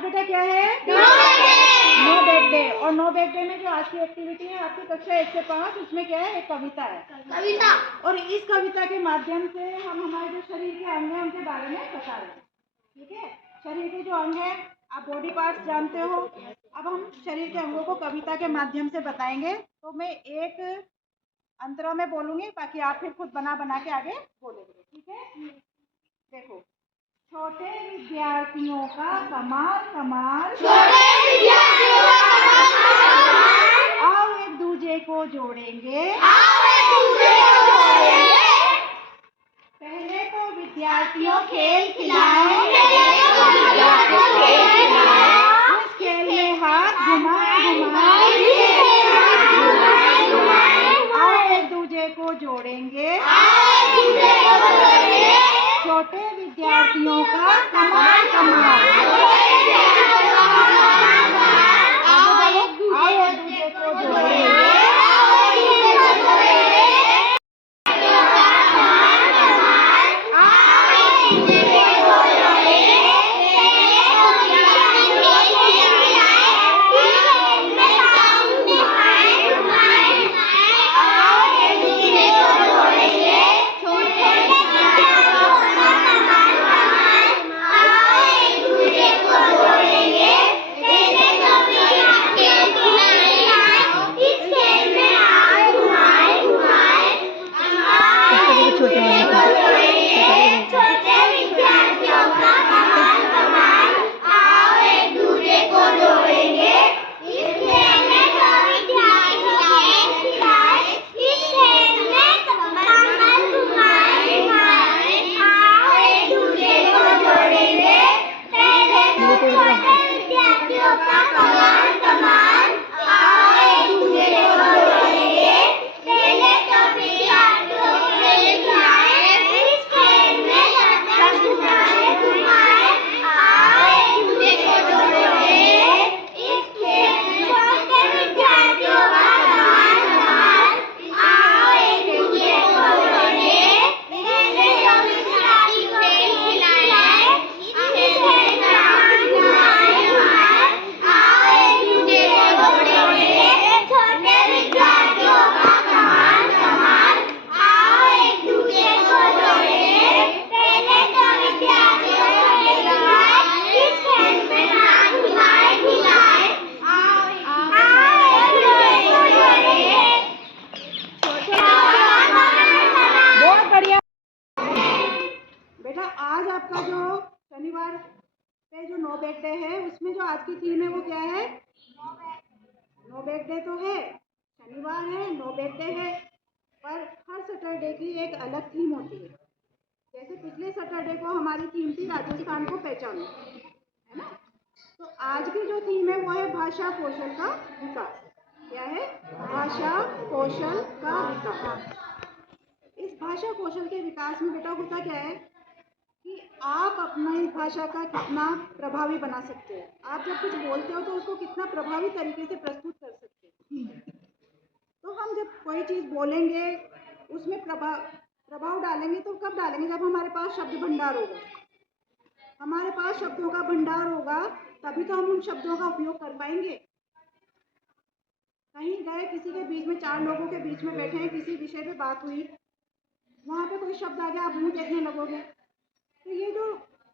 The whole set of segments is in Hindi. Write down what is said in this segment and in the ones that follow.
आज बेटा क्या है? No bag day. और नो बैग डे में जो आज की एक्टिविटी है आपकी कक्षा 1 से 5, उसमें क्या है? एक कविता है। कविता। और इस कविता के माध्यम से हम हमारे जो शरीर के अंग हैं उनके बारे में बता रहे हैं। ठीक है, शरीर के जो अंग हैं, आप बॉडी पार्ट्स जानते हो। अब हम शरीर के अंगों को कविता के माध्यम से बताएंगे। तो मैं एक अंतरा में बोलूंगी, बाकी आप फिर खुद बना बना के आगे बोलेंगे। ठीक है, देखो। छोटे विद्यार्थियों का कमाल कमाल, छोटे विद्यार्थियों का कमाल, आओ एक दूजे को जोड़ेंगे, आओ एक दूजे को जोड़ेंगे। पहले तो विद्यार्थियों खेल खिलाएं, उस खेल में हाथ घुमाएं घुमाएं, आओ एक दूजे को जोड़ेंगे, छोटे विद्यार्थियों का कमाल कमाल, आओ एक दूजे को जोड़ेंगे। आज आपका जो शनिवार पे जो नो बैग डे है, उसमें जो आज की थीम है वो क्या है? नो बैग डे तो है, शनिवार है, नो बैग डे है, पर हर सैटरडे की एक अलग थीम होती है। जैसे पिछले सैटरडे को हमारी थीम थी राजस्थान को पहचानो, है ना? तो आज की जो थीम है वो है भाषा कौशल का विकास। क्या है? भाषा कौशल का विकास। इस भाषा कौशल के विकास में बेटा होता क्या है कि आप अपनी भाषा का कितना प्रभावी बना सकते हो। आप जब कुछ बोलते हो तो उसको कितना प्रभावी तरीके से प्रस्तुत कर सकते हो। तो हम जब कोई चीज़ बोलेंगे उसमें प्रभाव डालेंगे तो कब डालेंगे? जब हमारे पास शब्द भंडार होगा। हमारे पास शब्दों का भंडार होगा तभी तो हम उन शब्दों का उपयोग कर पाएंगे। कहीं गए, किसी के बीच में, 4 लोगों के बीच में बैठे हैं, किसी विषय पे बात हुई, वहाँ पे कोई शब्द आ गया, आप मुँह देखने लगोगे। तो ये जो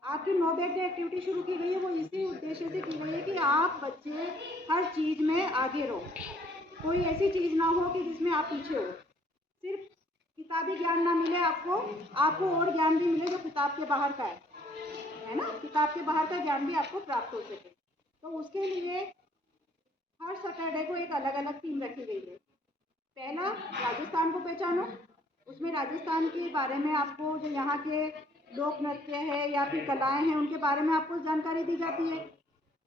आपकी नो बैग डे एक्टिविटी शुरू की गई है वो इसी उद्देश्य से की गई है कि आप बच्चे हर चीज़ में आगे रहो। कोई ऐसी चीज़ ना हो कि जिसमें आप पीछे हो। सिर्फ किताबी ज्ञान ना मिले आपको और ज्ञान भी मिले जो किताब के बाहर का है ना? किताब के बाहर का ज्ञान भी आपको प्राप्त हो सके। तो उसके लिए हर सैटरडे को एक अलग अलग थीम रखी गई है। पहला, राजस्थान को पहचानो। उसमें राजस्थान के बारे में आपको जो यहाँ के लोक नृत्य है या फिर कलाएं हैं उनके बारे में आपको जानकारी दी जाती है।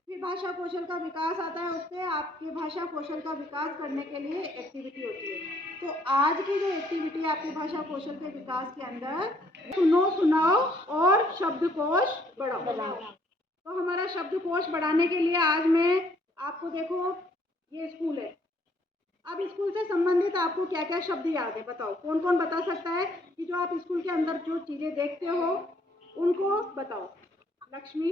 फिर भाषा कौशल का विकास आता है, उससे आपके भाषा कौशल का विकास करने के लिए एक्टिविटी होती है। तो आज की जो एक्टिविटी है आपकी भाषा कौशल के विकास के अंदर, सुनो सुनाओ और शब्दकोश बढ़ाओ। तो हमारा शब्दकोश बढ़ाने के लिए आज मैं आपको, देखो ये स्कूल है, अब स्कूल से संबंधित आपको क्या क्या शब्द याद है? बताओ, कौन कौन बता सकता है कि जो आप स्कूल के अंदर जो चीज़ें देखते हो उनको बताओ। लक्ष्मी,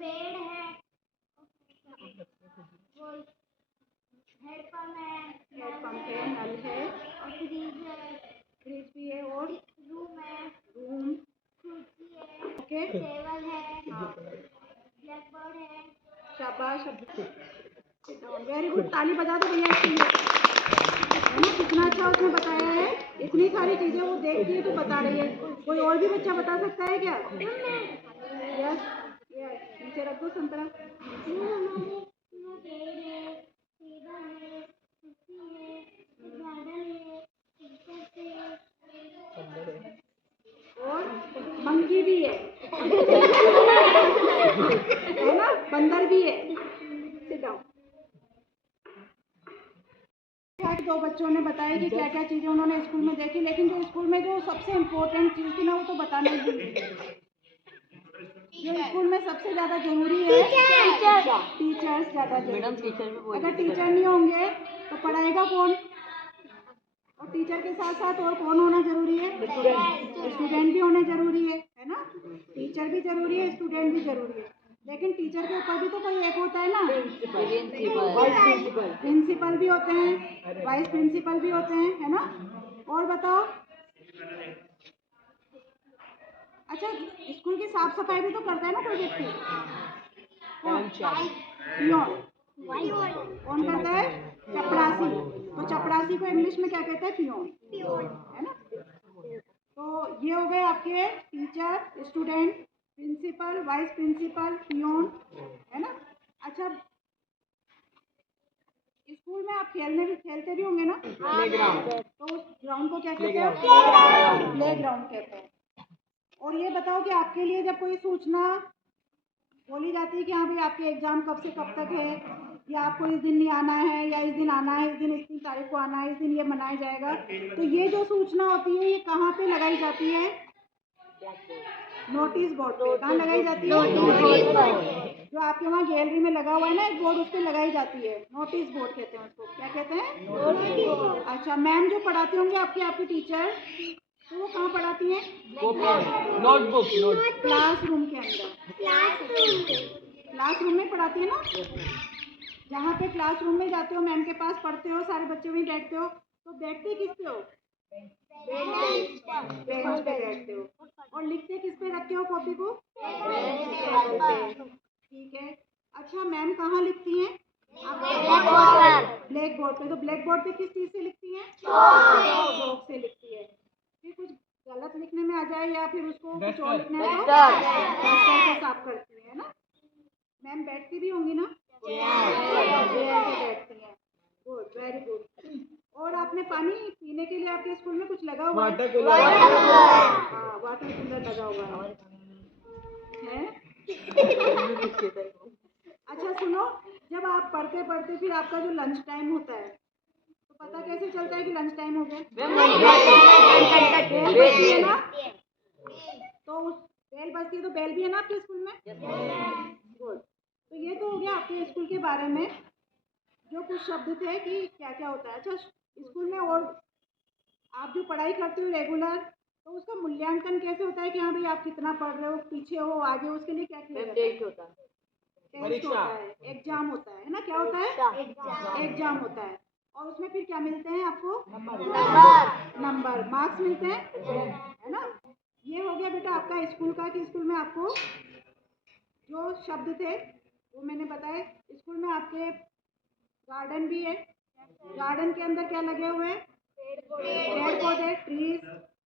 पेड़ है, वो हेडपम्प है, हेडपम्प है, नल है, और फ्रिज भी है, और रूम है, रूम। कुर्सी है, ओके, टेबल है, हाँ, ब्लैक बोर्ड है। शाबाश। वेरी गुड, ताली बजा दो भैया इसके लिए। है ना, कितना अच्छा उसने बताया है। इतनी सारी चीजें वो देखती है तो बता रही है। कोई और भी बच्चा बता सकता है क्या? यस, यस, नीचे रख दो संतरा। और मंकी भी है है ना, बंदर भी है। Sit down. दो बच्चों ने बताया कि क्या क्या चीजें उन्होंने स्कूल में देखी, लेकिन जो स्कूल में जो सबसे इम्पोर्टेंट चीज थी ना, वो तो बताना ही भूल गई। जो स्कूल में सबसे ज्यादा जरूरी है, टीचर्स ज्यादा जरूरी है। अगर टीचर नहीं होंगे तो पढ़ाएगा कौन? और टीचर के साथ साथ और कौन होना जरूरी है? स्टूडेंट भी होने जरूरी है ना। टीचर भी जरूरी है, स्टूडेंट भी जरूरी है। लेकिन टीचर के ऊपर भी तो कोई एक होता है ना, प्रिंसिपल भी होते हैं, वाइस प्रिंसिपल भी होते हैं, है ना। और बताओ। अच्छा, स्कूल की साफ सफाई भी तो करता है ना कोई व्यक्ति? पियोन। कौन करता है? चपरासी। तो चपरासी को इंग्लिश में क्या कहते हैं? पियोन, है ना। तो ये हो गए आपके teacher, student, principal, vice principal, peon, है ना। अच्छा, स्कूल में आप खेलते भी होंगे ना? तो उस ग्राउंड को क्या कहते हैं? प्ले ग्राउंड कहते हैं। और ये बताओ कि आपके लिए जब कोई सूचना बोली जाती है कि हाँ भाई आपके एग्जाम कब से कब तक है, या आपको इस दिन नहीं आना है, या इस दिन आना है, इस दिन इतनी तारीख को आना है, इस दिन ये मनाया जाएगा, तो ये जो सूचना होती है ये कहाँ पे लगाई जाती है? नोटिस बोर्ड पे। कहाँ लगाई जाती है? जो आपके वहाँ गैलरी में लगा हुआ है ना एक बोर्ड, उस पर लगाई जाती है। नोटिस बोर्ड कहते हैं उसको। क्या कहते हैं? अच्छा, मैम जो पढ़ाती होंगी आपकी टीचर, तो वो कहाँ पढ़ाती हैं? नोटबुक। क्लासरूम के अंदर। क्लासरूम में पढ़ाती है ना। जहाँ पे क्लासरूम में जाते हो, मैम के पास पढ़ते हो, सारे बच्चे वहीं बैठते हो, तो बैठते किस पे हो? बेंच पे बैठते हो। और लिखते किस पे रखते हो कॉपी को? टेबल पे। ठीक है। अच्छा, मैम कहाँ लिखती हैं? ब्लैक बोर्ड पे। तो ब्लैक बोर्ड पे किस चीज से लिखती हैं? चॉक से लिखती है। फिर कुछ गलत लिखने में आ जाए या फिर उसको कुछ और लिखना है तो डस्टर से साफ करती है ना। मैम बैठती भी होंगी ना? चेयर पे बैठती हैं। Good, very good. और आपने पानी पीने के लिए आपके स्कूल में कुछ लगा हुआ है? हाँ, वाटर कूलर लगा हुआ है। अच्छा सुनो, जब आप पढ़ते पढ़ते फिर आपका जो लंच टाइम होता है, तो पता कैसे चलता है कि लंच टाइम हो गया? बेल बजती है ना। तो उस बेल बजती है तो बेल भी है ना आपके स्कूल में? गुड। तो ये तो हो गया आपके स्कूल के बारे में जो कुछ शब्द थे कि क्या क्या होता है। अच्छा, स्कूल में और आप जो पढ़ाई करते हो रेगुलर, तो उसका मूल्यांकन कैसे होता है कि हाँ भाई आप कितना पढ़ रहे हो, पीछे हो, आगे हो, उसके लिए क्या किया जाता है? टेस्ट होता है, एग्जाम होता है ना। क्या होता है? एग्जाम होता है। और उसमें फिर क्या मिलते हैं आपको? नंबर, मार्क्स मिलते हैं, है ना। ये हो गया बेटा आपका स्कूल का, कि स्कूल में आपको जो शब्द थे वो मैंने बताए। स्कूल में आपके गार्डन भी है। गार्डन के अंदर क्या लगे हुए हैं? पेड़ पौधे, ट्रीज,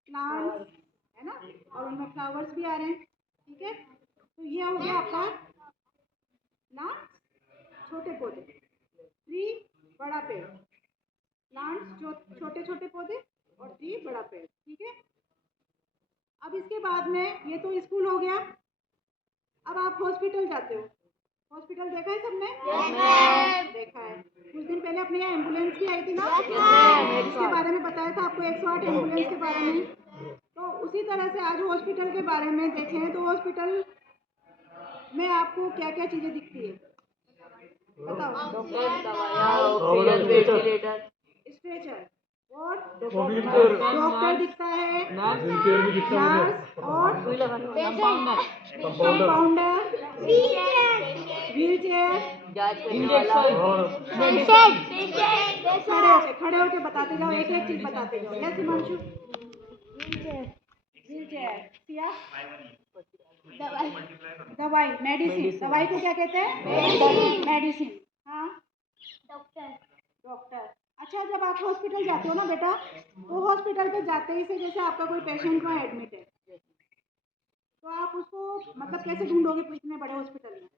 प्लांट्स, है ना। और उनमें फ्लावर्स भी आ रहे हैं। ठीक है। तो ये हो गया आपका प्लांट्स, छोटे पौधे, ट्री बड़ा पेड़, प्लांट्स जो छोटे छोटे पौधे, और ट्री बड़ा पेड़। ठीक है। अब इसके बाद में ये तो स्कूल हो गया। अब आप हॉस्पिटल जाते हो। हॉस्पिटल देखा है सबने? देखा है। कुछ दिन पहले अपने यहाँ एम्बुलेंस भी आई थी ना, इसके बारे में बताया था आपको, 108 एम्बुलेंस के बारे में। तो उसी तरह से आज हॉस्पिटल के बारे में देखें तो हॉस्पिटल में आपको क्या क्या चीजें दिखती है? बताओ। स्ट्रेचर, और डॉक्टर डॉक्टर दिखता है, नर्स नर्स और compounder compounder, wheel chair. Injection खड़े होके बताते जाओ, एक एक चीज बताते जाओ। Yes Himanshu. Wheel chair. Siya. दवाई, मेडिसिन। दवाई को क्या कहते हैं? मेडिसिन। हाँ, डॉक्टर। अच्छा, जब आप हॉस्पिटल जाते हो ना बेटा, तो हॉस्पिटल पे जाते ही से जैसे आपका कोई पेशेंट वहाँ एडमिट है, तो आप उसको मतलब कैसे ढूंढोगे इतने बड़े हॉस्पिटल में?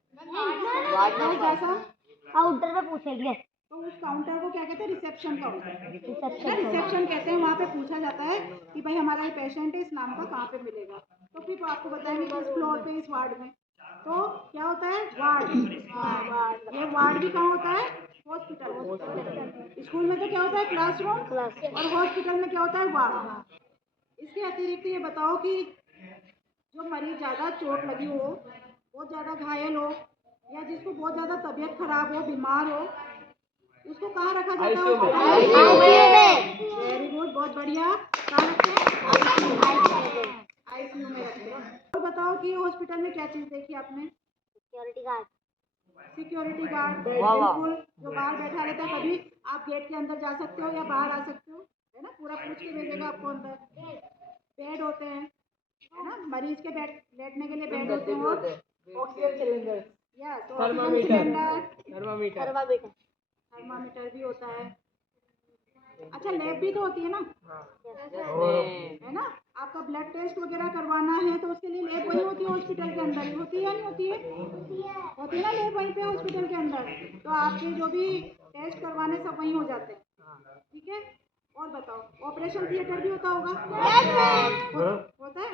जैसा काउंटर पे पूछेंगे। तो उस काउंटर को क्या कहते हैं? Reception counter. रिसेप्शन कहते हैं। वहाँ पे पूछा जाता है कि भाई हमारा ये पेशेंट है, इस नाम का कहाँ पे मिलेगा, तो फिर वो आपको बताएंगे किस फ्लोर पे, इस वार्ड में। तो क्या होता है? वार्ड। ये वार्ड भी कहाँ होता है? हॉस्पिटल। स्कूल में तो क्या होता है? क्लासरूम। और हॉस्पिटल में क्या होता है? वार्ड। इसके अतिरिक्त ये बताओ कि जो मरीज ज़्यादा चोट लगी हो, बहुत ज़्यादा घायल हो, या जिसको बहुत ज़्यादा तबीयत खराब हो, बीमार हो, उसको कहाँ रखा जाता है? ICU में। वेरी गुड, बहुत बढ़िया। कहाँ रखते हैं? आईसीयू में रखते हैं। और बताओ कि हॉस्पिटल में क्या चीज़ देखी आपने? Security guard. बिल्कुल, जो बाहर बैठा रहता है। कभी आप गेट के अंदर जा सकते हो या बाहर आ सकते हो, है ना? पूरा पूछ के भेजेगा आपको अंदर। बेड होते हैं, है ना? मरीज के बैठने के लिए बेड होते हैं। और oxygen cylinder, yes, thermometer thermometer भी होता है। अच्छा, लैब भी तो होती है ना, है ना? आपका ब्लड टेस्ट वगैरह करवाना है तो उसके लिए लैब वही होती है, हॉस्पिटल के अंदर ही होती है या नहीं होती है? होती है ना लैब वहीं पे हॉस्पिटल के अंदर। तो आपके जो भी टेस्ट करवाने सब वहीं हो जाते हैं, ठीक है? और बताओ, ऑपरेशन थिएटर भी होता होगा? होता है।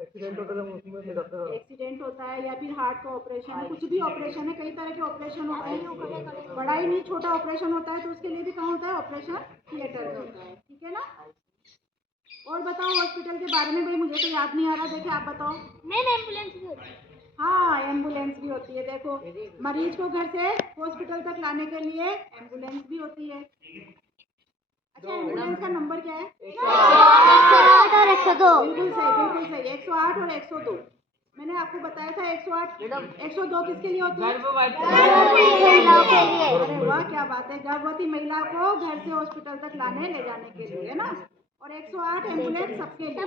एक्सीडेंट होता है या फिर हार्ट का ऑपरेशन है, कुछ भी ऑपरेशन है, कई तरह के ऑपरेशन होते हैं। बड़ा ही नहीं, छोटा ऑपरेशन होता है तो उसके लिए भी कहाँ होता है? ऑपरेशन थिएटर में होता है, ठीक है ना? और बताओ हॉस्पिटल के बारे में। भाई मुझे तो याद नहीं आ रहा, देखिए आप बताओ। एम्बुलेंस भी होती है। हाँ, एम्बुलेंस भी होती है। देखो, मरीज को घर से हॉस्पिटल तक लाने के लिए एम्बुलेंस भी होती है। अच्छा, एम्बुलेंस का नंबर क्या है? 108 और 102। बिल्कुल सही 108 और 102। मैंने आपको बताया था 108 102 किसके लिए होती है? महिलाओं के लिए। अरे वाह, क्या बात है! गर्भवती महिला को घर से हॉस्पिटल तक लाने ले जाने के लिए, है ना? और 108 एम्बुलेंस सबके लिए।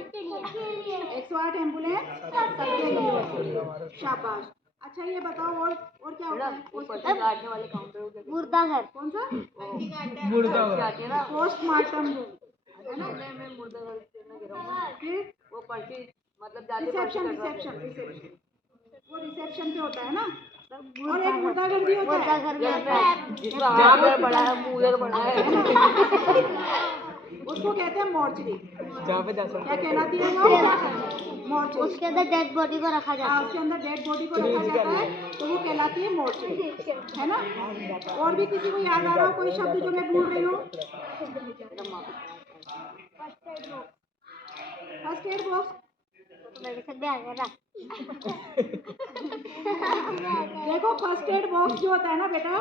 108 एंबुलेंस सबके लिए होती है। शाबाश। अच्छा, ये बताओ और क्या होता है हॉस्पिटल? काटने वाले काउंटर मुर्दा घर। कौन सा? मुर्गा पोस्टमार्टम रूम, है ना? मैं मुर्दा घर से गिरा हूँ। फिर वो पर्ची मतलब जाते पर्ची रिसेप्शन वो रिसेप्शन पे होता है ना? और मुर्दा एक मुर्दा घर भी होता है। घर में होता है। जिसका हाथ उधर बड़ा है, मुंह उधर बड़ा है, उसको कहते हैं मॉर्चरी। जहाँ पे जा सकते क्या कहलाती है वो? मॉर्चरी। उसके अंदर डेड बॉडी को रखा जाता है। उसके अंदर डेड बॉडी को रखा जाता है, तो वो कहलाती है मॉर्चरी, है ना? और भी किसी को याद आ रहा हो कोई शब्द जो मैं भूल रही हूँ? First aid box. मेडिसिन भी आ गया ना। देखो, फर्स्ट एड बॉक्स जो होता है ना बेटा,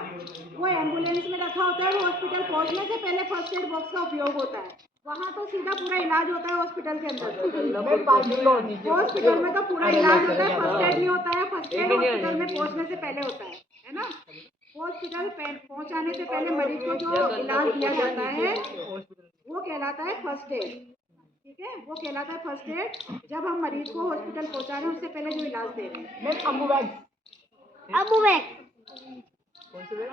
वो एम्बुलेंस में रखा होता है। वो हॉस्पिटल पहुंचने से पहले फर्स्ट एड बॉक्स का उपयोग होता है। वहाँ तो सीधा पूरा इलाज होता है हॉस्पिटल के अंदर। हॉस्पिटल में तो पूरा इलाज होता है, फर्स्ट एड नहीं होता है। फर्स्ट एड हॉस्पिटल में पहुंचने से पहले होता है ना? हॉस्पिटल पहुंचाने से पहले मरीज को जो इलाज दिया जाता है वो कहलाता है फर्स्ट एड, ठीक है? वो कहलाता है फर्स्ट एड। जब हम मरीज को हॉस्पिटल पहुंचा रहे हैं उससे पहले जो इलाज दे रहे हैं। Ambu bag. अम्बू कौन से बैग?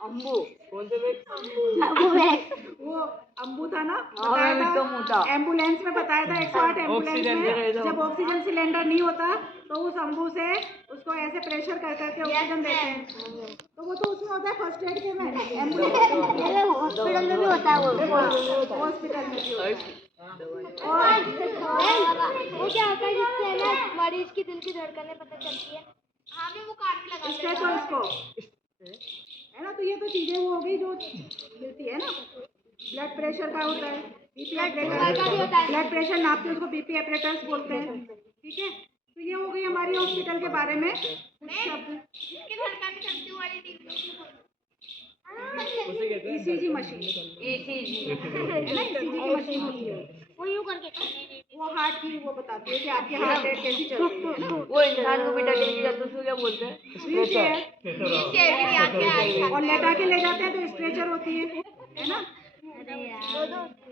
Ambu bag. वो अम्बू था ना, मैं भी तो मोटा। एम्बुलेंस में बताया था 108 एम्बुलेंस में जब ऑक्सीजन सिलेंडर नहीं होता तो उस अम्बू से उसको ऐसे प्रेशर कर करके ऑक्सीजन देते हैं, तो वो तो उसमें होता है फर्स्ट एड के में, एम्बुलेंस में। हॉस्पिटल में भी होता है वो। हॉस्पिटल में भी होता है। वो क्या होता है जिससे ना मरीज की दिल की धड़कनें पता चलती है। हमें वो कार्ड भी लगा स्टेथोस्कोप, है ना? तो ये तो चीजें वो हो गई जो मिलती है ना। ब्लड प्रेशर का होता है, बीपी ऑपरेटर। ब्लड प्रेशर नापते हैं उसको बीपी ऑपरेटर्स बोलते हैं, ठीक है? तो ये हो गई हमारी हॉस्पिटल के बारे में कुछ शब्द। ECG मशीन है ना, ECG की मशीन होती है वो यूं करके वो हार्ट की वो बताती है कि आपकी हार्ट रेट कैसी चल रही है ना। वो इंसान को बिठा के लेके जाते हैं, उसको क्या बोलते हैं? व्हीलचेयर और लेटा के ले जाते हैं तो स्ट्रेचर होती है ना।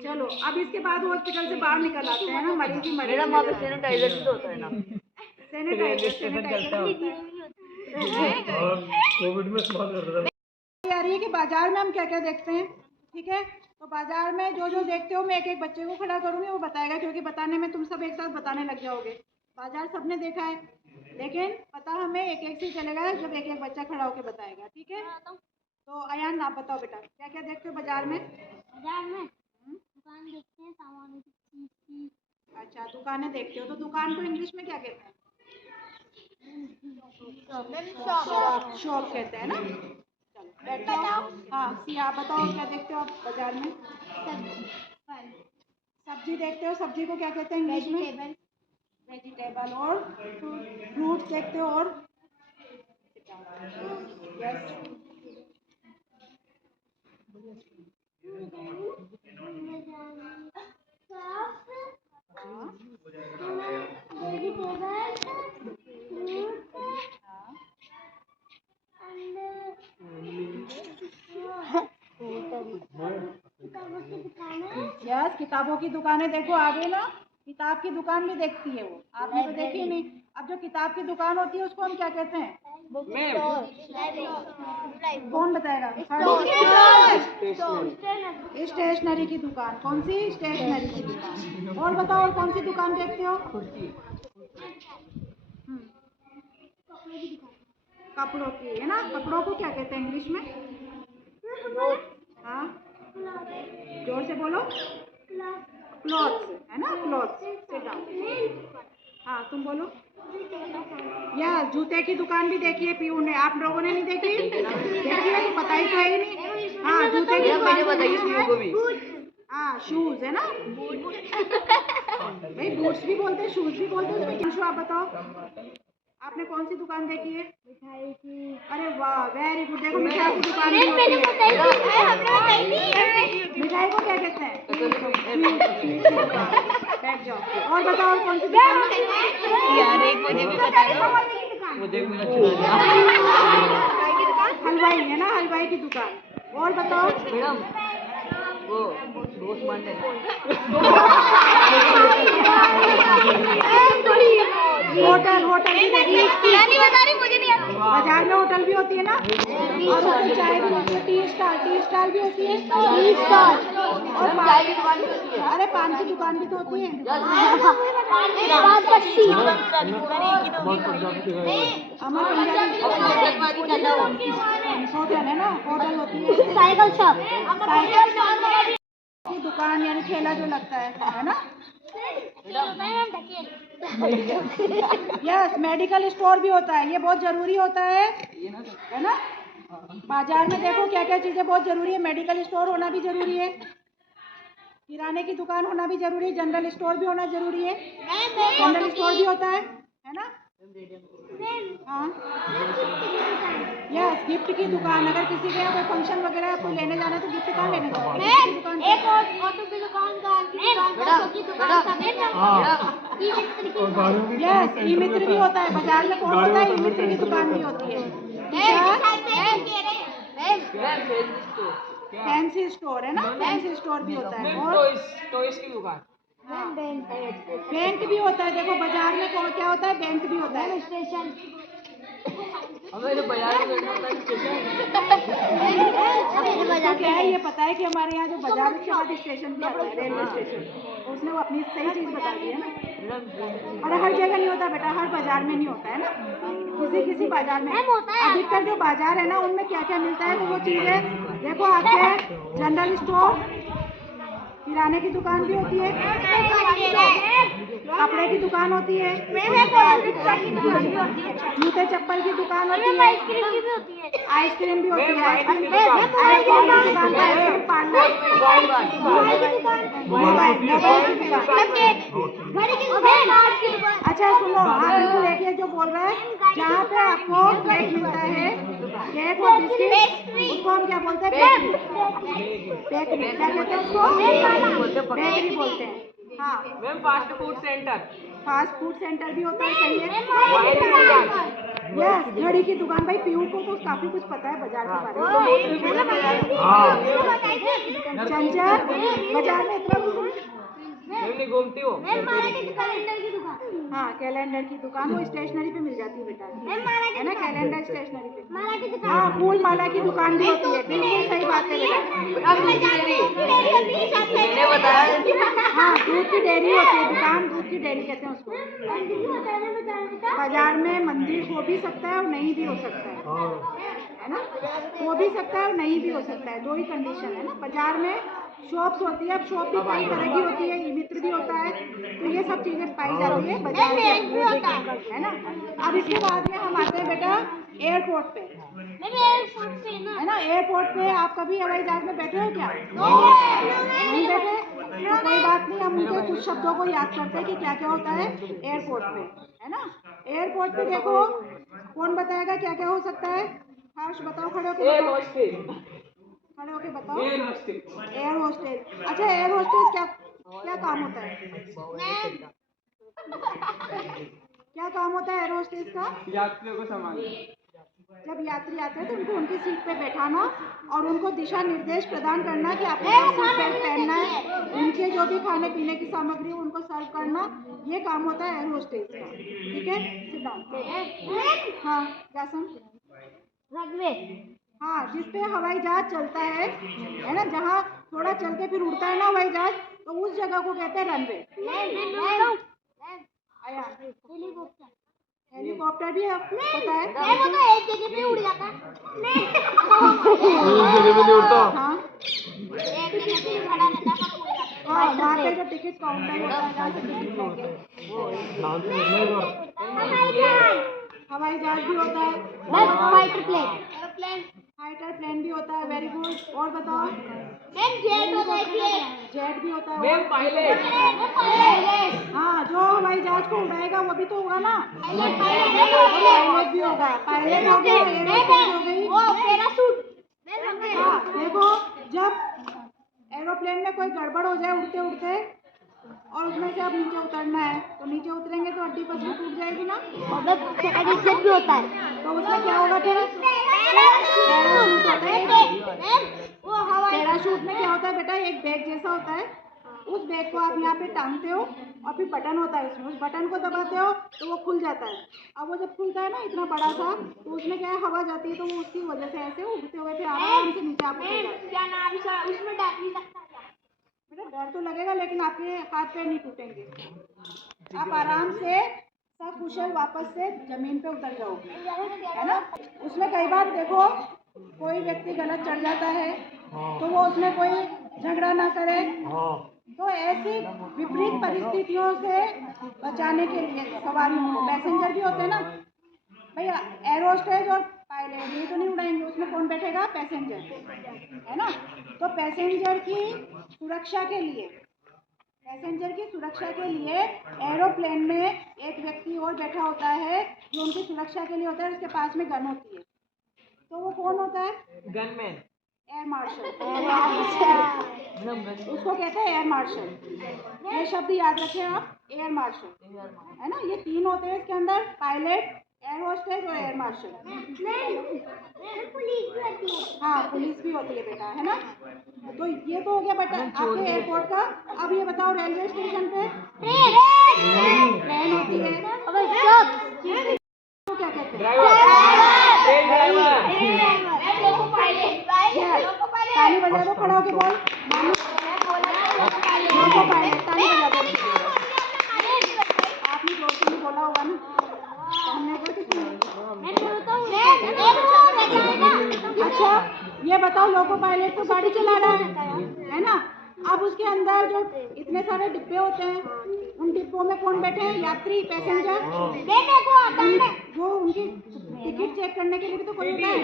चलो अब इसके बाद हॉस्पिटल से बाहर निकल आते हैं ना, मरीज ही मरीज। मैडम वहाँ पे सैनिटाइजर भी तो होता है ना? सैनिटाइजर और कोविड में इस्तेमाल करता था। आ रही है कि बाजार में हम क्या क्या देखते हैं। ठीक है, तो बाजार में जो जो देखते हो मैं एक एक बच्चे को खड़ा करूंगी, वो बताएगा, क्योंकि बताने में तुम सब एक साथ बताने लग जाओगे। बाजार सबने देखा है, लेकिन पता हमें एक एक से चलेगा जब एक एक बच्चा खड़ा होकर बताएगा। ठीक है, तो अयान आप बताओ बेटा, क्या क्या देखते हो बाजार में? बाजार में दुकान देखते हैं सामान की चीज की। अच्छा, दुकानें देखते हो, तो दुकान को इंग्लिश में क्या कहते हैं? शॉप कहते हैं ना। चलो बैठ जाओ। हाँ सी, आप बताओ क्या देखते हो आप बाजार में? सब्जी देखते हो, सब्जी को क्या कहते हैं इंग्लिश में? वेजिटेबल। और फ्रूट्स देखते हो, और यस यस, किताबों की दुकानें देखो आगे ना, किताब की दुकान भी देखती है वो, आपने तो देखी नहीं। अब जो किताब की दुकान होती है उसको हम क्या कहते हैं? कौन बताएगा? स्टेशनरी की दुकान। कौन सी? स्टेशनरी की दुकान। और बताओ, और कौन सी दुकान देखते हो? कपड़ों की है ना। कपड़ों को क्या कहते हैं इंग्लिश में? हाँ, जोर से बोलो। क्लॉथ्स है ना, क्लॉथ्स। Sit down. हाँ तुम बोलो। या जूते की दुकान भी देखी है पीयू ने, आप लोगों ने नहीं देखी? देखी है तो पता ही तो है ही नहीं। हाँ, जूते की दुकान बताइए पीयू को भी। हाँ, शूज है ना, भाई बूट्स भी बोलते हैं, शूज भी बोलते हैं, उसमें क्या शू? आप बताओ, आपने कौन सी दुकान देखी है? मिठाई की। अरे वाह, वेरी गुड। देखो मिठाई की दुकान भी होती है। मिठाई को क्या कहते हैं? बैठ जाओ। और बताओ, और कौन सी दुकान? यार एक मुझे भी बता दो। मुझे भी अच्छा हलवाई है ना, हलवाई की दुकान। और बताओ मैडम, वो दोस्त मान होटल। होटल भी देखिए, बता रही, मुझे नहीं आता। बाजार में होटल भी होती है ना, और उसमें चाय भी होती है। टी स्टाल भी होती है। टी स्टाल और चाय की दुकान भी होती है। अरे पान की दुकान भी तो होती है। अमर पंजाबी होटल है ना, होटल होती है। साइकिल शॉप की दुकान यानी ठेला जो लगता है ना। यस, मेडिकल स्टोर भी होता है, ये बहुत जरूरी होता है ना। बाजार में देखो क्या क्या चीजें बहुत जरूरी है। मेडिकल स्टोर होना भी जरूरी है, किराने की दुकान होना भी जरूरी है, जनरल स्टोर भी होना जरूरी है। जनरल स्टोर भी होता है ना। हाँ, यस, गिफ्ट की दुकान। अगर किसी के यहाँ कोई फंक्शन वगैरह आपको लेने जाना है तो गिफ्ट कहाँ लेने जाओगे? एक ऑटो की दुकान, कार की दुकान, यस, ई मित्र भी होता है बाजार में। कौन होता है? ई मित्र की दुकान भी होती है। फैंसी स्टोर है ना, फैंसी स्टोर भी होता है। और टॉयज की दुकान। बैंक भी होता है। देखो बाजार में क्या होता है? बैंक भी होता है। स्टेशन हमें तो बाजार में बैठना होता है स्टेशन। उसको क्या है ये पता है कि हमारे यहाँ जो बाजार उसके बाद स्टेशन भी आता है, रेलवे स्टेशन। तो उसने वो अपनी सही चीज बता दी है ना। और हर जगह नहीं होता बेटा, हर बाजार में नहीं होता है ना, किसी बाजार में। अधिकतर जो बाजार है ना उनमें क्या क्या मिलता है, तो वो चीजें देखो आपके जनरल स्टोर, किराने की दुकान भी होती है, कपड़े की दुकान होती है, जूते चप्पल की दुकान होती है, आइसक्रीम भी होती है, आइसक्रीम की दुकान, आइसक्रीम पार्लर, मोबाइल की दुकान, अच्छा सुनो, हाँ बिल्कुल, एक ये जो बोल रहा है, जहाँ पे आपको केक मिलता है, केक और बिस्किट, उसको हम क्या बोलते हैं? बेकरी। बेकरी क्या कहते हैं उसको? बेकरी बोलते हैं। हाँ ma'am fast food centre. Fast food centre भी होता है, सही है। यस, घड़ी की दुकान। भाई पीयू को तो काफी कुछ पता है बाजार के बारे में। चंचल बाजार में इतना नहीं घूमती हो। हाँ कैलेंडर की दुकान, वो स्टेशनरी पे मिल जाती है बेटा, है ना, कैलेंडर स्टेशनरी पे। हाँ फूल माला की दुकान भी होती है, बिल्कुल सही बात है बेटा। मैंने बताया। हाँ दूध की डेयरी होती है, दुकान दूध की डेयरी कहते हैं उसको। बाजार में मंदिर हो भी सकता है और नहीं भी हो सकता है ना, हो भी सकता है और नहीं भी हो सकता है, दो ही कंडीशन है ना। बाजार में शॉप्स होती है, अब शॉप भी कई तरह की होती है, ई मित्र भी होता है, तो ये सब चीजें पाई जाती है बाजार के अंदर, है ना। अब इसके बाद में हम आते हैं बेटा एयरपोर्ट पे, है ना। एयरपोर्ट पे आप कभी हवाई जहाज में बैठे हो क्या? नहीं बैठे, तो कोई बात नहीं, हम उनके कुछ शब्दों को याद करते हैं कि क्या क्या होता है एयरपोर्ट पे, है ना। एयरपोर्ट पे देखो, कौन बताएगा क्या क्या हो सकता है? हर्ष बताओ, खड़े होके बताओ, खड़े होके बताओ। Air hostess. अच्छा एयर होस्टेज क्या क्या काम होता है? क्या काम होता है एयर होस्टेज का? यात्रियों को संभाल। जब यात्री आते हैं तो उनको उनकी सीट पे बैठाना और उनको दिशा निर्देश प्रदान करना कि आपको सीट बेल्ट पहनना है, उनके जो भी खाने पीने की सामग्री है उनको सर्व करना, ये काम होता है एयर होस्टेज का। ठीक है, सिट डाउन। हाँ जासन। हाँ जिसपे हवाई जहाज चलता है ना, जहाँ थोड़ा चल के फिर उड़ता है ना हवाई जहाज, तो उस जगह को कहते हैं रनवे। आया हेलीकॉप्टर भी होता है। एक जगह पे उड़ जाता है। हाँ एक जगह पे खड़ा रहता है पर उड़ जाता है। हाँ वहाँ पे जो टिकट काउंटर होता है जहाँ से टिकट लेंगे, हवाई जहाज भी होता है। Fighter plane. फाइटर प्लेन भी होता है, वेरी गुड। और बताओ? जेट होता है। जेट भी होता है। Ma'am pilot. हाँ जो हवाई जहाज को उड़ाएगा वो भी तो होगा ना, पायलट भी होगा। पायलट हो गया, एरोप्लेन हो गई। हाँ देखो, जब एरोप्लेन में कोई गड़बड़ हो जाए उड़ते उड़ते और उसमें से आप नीचे उतरना है, तो नीचे उतरेंगे तो हड्डी पसली टूट जाएगी ना। भी होता है, तो उसमें क्या होगा फिर? पैराशूट होता है। पैराशूट में क्या होता है बेटा? एक बैग जैसा होता है, उस बैग को आप यहाँ पे टांगते हो और फिर बटन होता है उसमें, उस बटन को दबाते हो तो वो खुल जाता है। अब वो जब खुलता है ना इतना बड़ा सा, तो उसमें क्या है, हवा जाती है, तो वो उसकी वजह से ऐसे उड़ते हुए फिर आराम से नीचे आप उतर जाते हैं। क्या नाम सा उसमें डर नहीं लगता क्या? बेटा डर तो लगेगा लेकिन आपके हाथ पैर नहीं टूटेंगे, आप आराम से सकुशल वापस से जमीन पे उतर जाओगे, है ना। उसमें कई बार देखो कोई व्यक्ति गलत चढ़ जाता है तो वो उसमें कोई झगड़ा ना करे, तो ऐसी विपरीत परिस्थितियों से बचाने के लिए सवारियों को, पैसेंजर भी होते हैं ना भैया, एयर होस्टेज और पायलट ये तो नहीं उड़ाएंगे, उसमें कौन बैठेगा? पैसेंजर, है ना। तो पैसेंजर की सुरक्षा के लिए, पैसेंजर की सुरक्षा के लिए एरोप्लेन में एक व्यक्ति और बैठा होता है जो उनकी सुरक्षा के लिए होता है, उसके पास में गन होती है, तो वो कौन होता है? गनमैन। Air marshal. उसको कहते हैं एयर मार्शल। ये शब्द याद रखें आप, एयर मार्शल, है ना। ये तीन होते हैं इसके अंदर, पायलट, एयर होस्टेज और एयर मार्शल। पुलिस भी होती है। हाँ पुलिस भी होती है बेटा, है ना। तो ये तो हो गया बेटा आपके एयरपोर्ट का। अब ये बताओ रेलवे स्टेशन पे ट्रेन होती है, तो क्या कहते हैं? ताली बजा दो, खड़ा होके बोल, लोको पायलट, ताली बजा दो। आपने जोर से नहीं बोला होगा ना, हमने कहा किसी ने। अच्छा ये बताओ, लोको पायलट तो गाड़ी चला रहा है ना। अब उसके अंदर जो इतने सारे डिब्बे होते हैं, उन डिब्बों में कौन बैठे हैं? यात्री, पैसेंजर। जो उनकी टिकट चेक करने के लिए भी तो कोई होता है,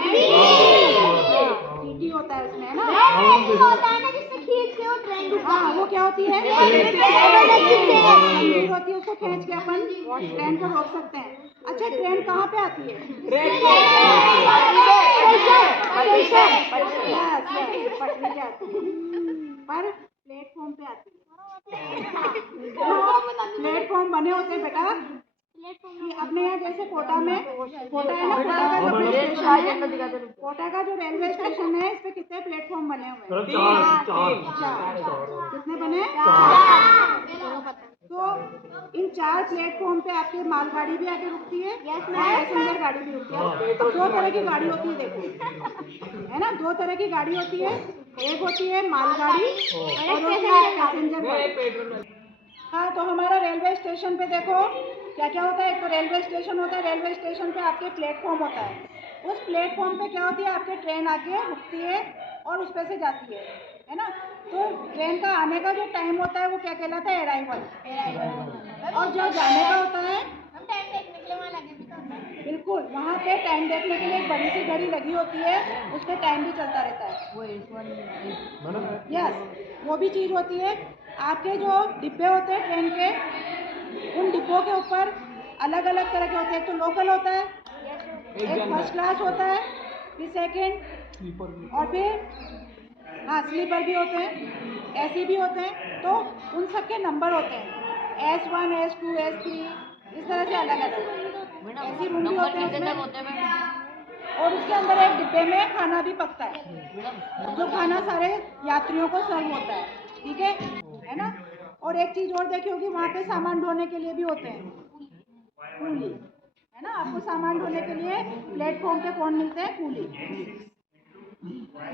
टीटी होता है उसमें, है ना। होता है ना जिससे खींच के वो ट्रेन हाँ वो क्या होती है, जंजीर होती है, उसको खींच के अपन ट्रेन को रोक सकते हैं। अच्छा ट्रेन कहाँ पे आती है? यस, पटरी पे आती है, पर प्लेटफॉर्म पे आती है। प्लेटफॉर्म बने होते हैं बेटा कि अपने यहाँ जैसे कोटा में, कोटा है ना, कोटा का जो स्टेशन है, कोटा का जो रेलवे स्टेशन है, इस पे कितने प्लेटफॉर्म बने हुए हैं? चार। कितने बने? तो इन 4 प्लेटफॉर्म पे आपकी मालगाड़ी भी आके रुकती है और पैसेंजर गाड़ी भी रुकती है। अब 2 तरह की गाड़ी होती है, देखो है ना, 2 तरह की गाड़ी होती है, एक होती है मालगाड़ी और एक होती है पैसेंजर गाड़ी। हाँ तो हमारा रेलवे स्टेशन पे देखो क्या क्या होता है। एक तो रेलवे स्टेशन होता है, रेलवे स्टेशन पे आपके प्लेटफॉर्म होता है, उस प्लेटफॉर्म पे क्या होती है, आपके ट्रेन आके रुकती है और उस पे से जाती है ना। तो ट्रेन का आने का जो टाइम होता है वो क्या कहलाता है, अराइवल, और जो जाने का होता है, हम टाइम देखने के लिए वहाँ लगे भी तो होते हैं। बिल्कुल वहाँ पे टाइम देखने के लिए एक बड़ी सी घड़ी लगी होती है, उस पर टाइम भी चलता रहता है। यस, वो भी चीज़ होती है। आपके जो डिब्बे होते हैं ट्रेन के, उन डिब्बों के ऊपर अलग अलग तरह के होते हैं। एक तो लोकल होता है, एक फर्स्ट क्लास होता है, फिर सेकंड, और फिर हाँ स्लीपर भी होते हैं, एसी भी होते हैं। तो उन सब के नंबर होते हैं, S1, S2, S3, इस तरह से अलग अलग एसी रूम भी होते हैं उसमें। और उसके अंदर एक डिब्बे में खाना भी पकता है, जो खाना सारे यात्रियों को सर्व होता है, ठीक है ना। और एक चीज़ और देखी होगी, वहाँ पे सामान ढोने के लिए भी होते हैं कूली, है ना। आपको सामान ढोने के लिए प्लेटफॉर्म पे कौन मिलते हैं, कूली।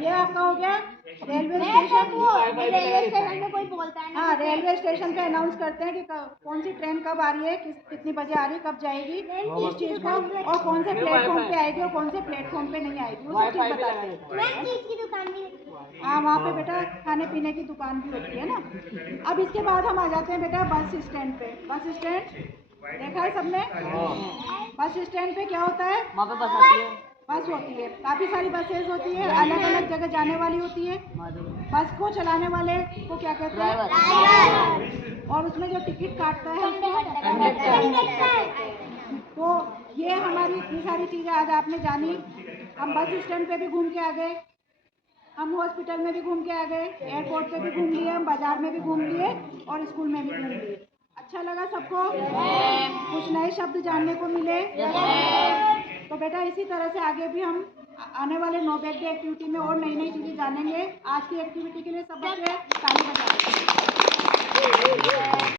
ये आपका हो गया रेलवे स्टेशन। रेलवे स्टेशन में कोई बोलता है हाँ रेलवे स्टेशन पे अनाउंस करते हैं कि कौन सी ट्रेन कब आ रही है, कितनी बजे आ रही है, कब जाएगी, इस चीज़ को, और कौन से प्लेटफॉर्म पे आएगी और कौन से प्लेटफॉर्म पे नहीं आएगी, वो सब चीज़ बताते हैं। मैं चीज की दुकान भी है। हाँ वहाँ पे बेटा खाने पीने की दुकान भी होती है ना। अब इसके बाद हम आ जाते हैं बेटा बस स्टैंड पे। बस स्टैंड देखा है सबने? बस स्टैंड पे क्या होता है, वहाँ पे बस आती है, बस होती है, काफ़ी सारी बसेज होती है, अलग अलग जगह जाने वाली होती है। बस को चलाने वाले को क्या कहते हैं, और उसमें जो टिकट काटता है उसको। तो ये हमारी इतनी सारी चीज़ें आज आपने जानी। हम बस स्टैंड पे भी घूम के आ गए, हम हॉस्पिटल में भी घूम के आ गए, एयरपोर्ट पे भी घूम लिए, हम बाजार में भी घूम लिए और स्कूल में भी घूम लिए। अच्छा लगा सबको? कुछ नए शब्द जानने को मिले। तो बेटा इसी तरह से आगे भी हम आने वाले नो बैग डे एक्टिविटी में और नई नई चीज़ें जानेंगे। आज की एक्टिविटी के लिए सब बच्चे ताली बजाएं।